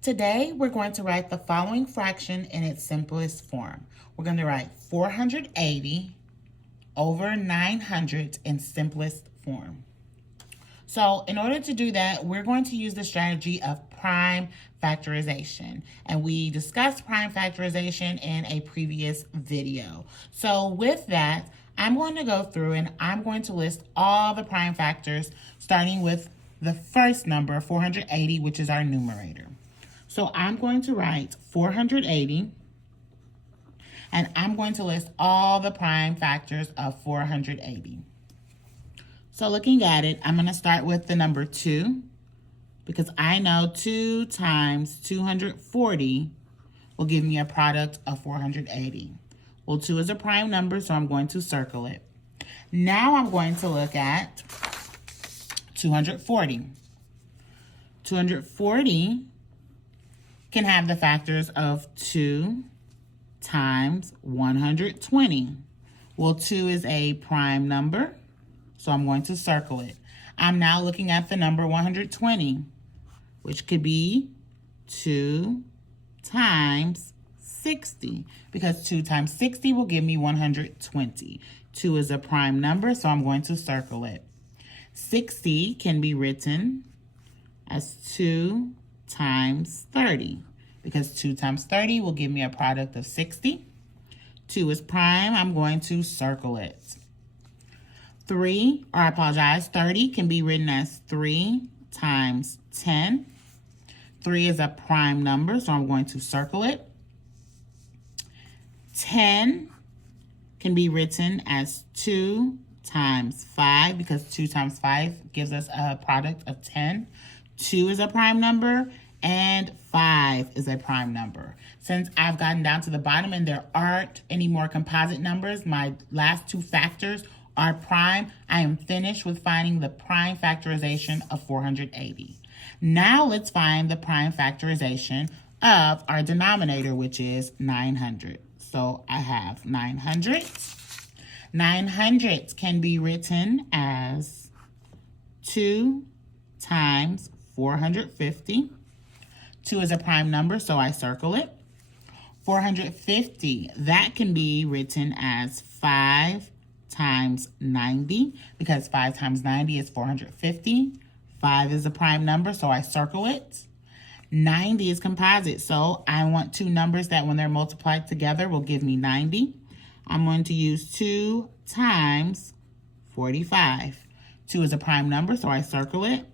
Today, we're going to write the following fraction in its simplest form. We're going to write 480 over 900 in simplest form. So in order to do that, we're going to use the strategy of prime factorization. And we discussed prime factorization in a previous video. So with that, I'm going to go through and I'm going to list all the prime factors, starting with the first number, 480, which is our numerator. So I'm going to write 480, and I'm going to list all the prime factors of 480. So looking at it, I'm going to start with the number 2, because I know 2 times 240 will give me a product of 480. Well, 2 is a prime number, so I'm going to circle it. Now I'm going to look at 240. 240 can have the factors of 2 times 120. Well, 2 is a prime number, so I'm going to circle it. I'm now looking at the number 120, which could be 2 times 60, because 2 times 60 will give me 120. 2 is a prime number, so I'm going to circle it. 60 can be written as 2 times 30, because 2 times 30 will give me a product of 60. 2 is prime, I'm going to circle it. 30 can be written as 3 times 10. 3 is a prime number, so I'm going to circle it. 10 can be written as 2 times 5, because 2 times 5 gives us a product of 10. 2 is a prime number, and 5 is a prime number. Since I've gotten down to the bottom and there aren't any more composite numbers, my last 2 factors are prime, I am finished with finding the prime factorization of 480. Now let's find the prime factorization of our denominator, which is 900. So I have 900. 900 can be written as 2 times 450. 2 is a prime number, so I circle it. 450, that can be written as 5 times 90, because 5 times 90 is 450. 5 is a prime number, so I circle it. 90 is composite, so I want 2 numbers that when they're multiplied together will give me 90. I'm going to use 2 times 45. 2 is a prime number, so I circle it.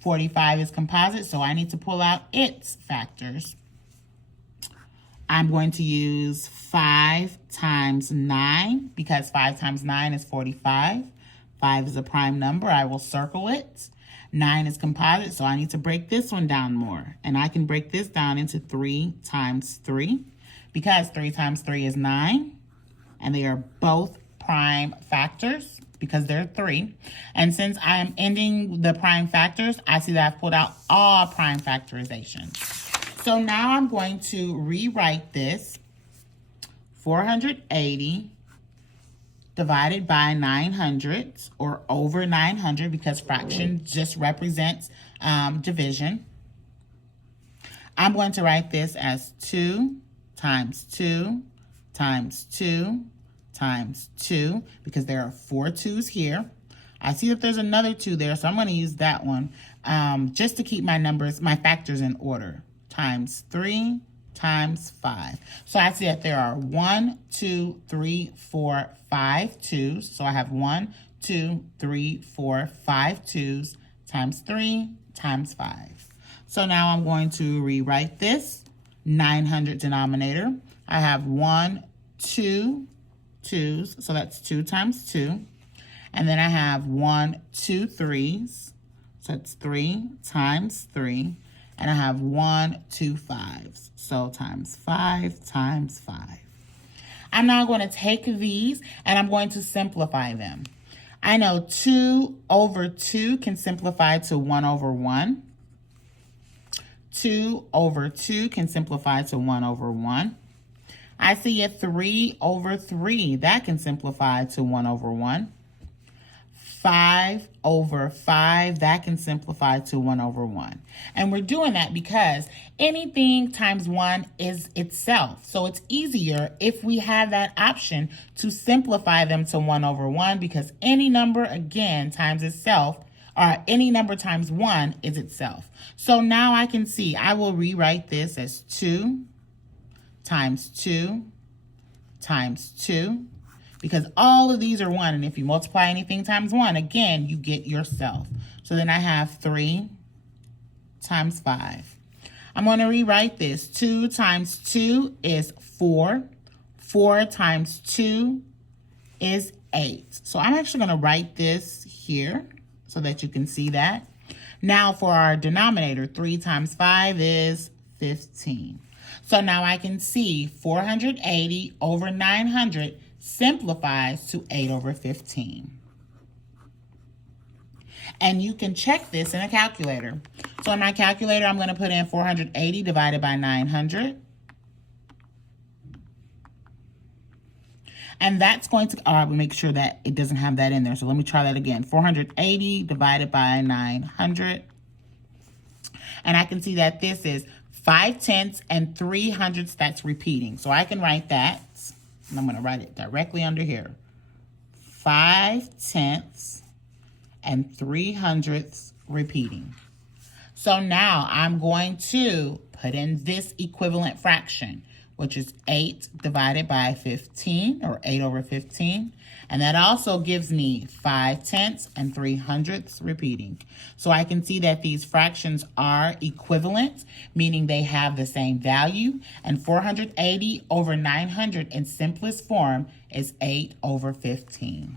45 is composite, so I need to pull out its factors. I'm going to use 5 times 9, because 5 times 9 is 45. 5 is a prime number, I will circle it. 9 is composite, so I need to break this one down more. And I can break this down into 3 times 3, because 3 times 3 is 9, and they are both prime factors, because they're 3. And since I am ending the prime factors, I see that I've pulled out all prime factorizations. So now I'm going to rewrite this 480 divided by 900, or over 900, because fraction just represents division. I'm going to write this as 2 times 2 times 2 times 2, because there are 4 2's here. I see that there's another 2 there, so I'm going to use that one just to keep my factors in order. Times 3 times 5. So I see that there are 1, 2, 3, 4, 5 2's. So I have 1, 2, 3, 4, 5 2's times 3 times 5. So now I'm going to rewrite this 900 denominator. I have 1, 2 2's, so that's 2 times 2. And then I have 1, 2 3's, so that's 3 times 3. And I have 1, 2 5's, so times 5 times 5. I'm now going to take these and I'm going to simplify them. I know 2 over 2 can simplify to 1 over 1. 2 over 2 can simplify to 1 over 1. I see a 3 over 3. That can simplify to 1 over 1. 5 over 5, that can simplify to 1 over 1. And we're doing that because anything times 1 is itself. So it's easier if we have that option to simplify them to 1 over 1, because any number, again, times itself, or any number times 1 is itself. So now I can see, I will rewrite this as 2 times 2 times 2. Because all of these are 1, and if you multiply anything times 1, again, you get yourself. So then I have 3 times 5. I'm going to rewrite this. 2 times 2 is 4. 4 times 2 is 8. So I'm actually going to write this here so that you can see that. Now for our denominator, 3 times 5 is 15. So now I can see 480 over 900 simplifies to 8 over 15. And you can check this in a calculator. So in my calculator, I'm going to put in 480 divided by 900. And that's going to, all right, we'll make sure that it doesn't have that in there. So let me try that again. 480 divided by 900. And I can see that this is 5/10 and 3/100. That's repeating. So I can write that. And I'm going to write it directly under here. 5/10 and 3/100 repeating. So now I'm going to put in this equivalent fraction, which is 8 divided by 15, or 8 over 15. And that also gives me 5/10 and 3/100 repeating. So I can see that these fractions are equivalent, meaning they have the same value. And 480 over 900 in simplest form is 8 over 15.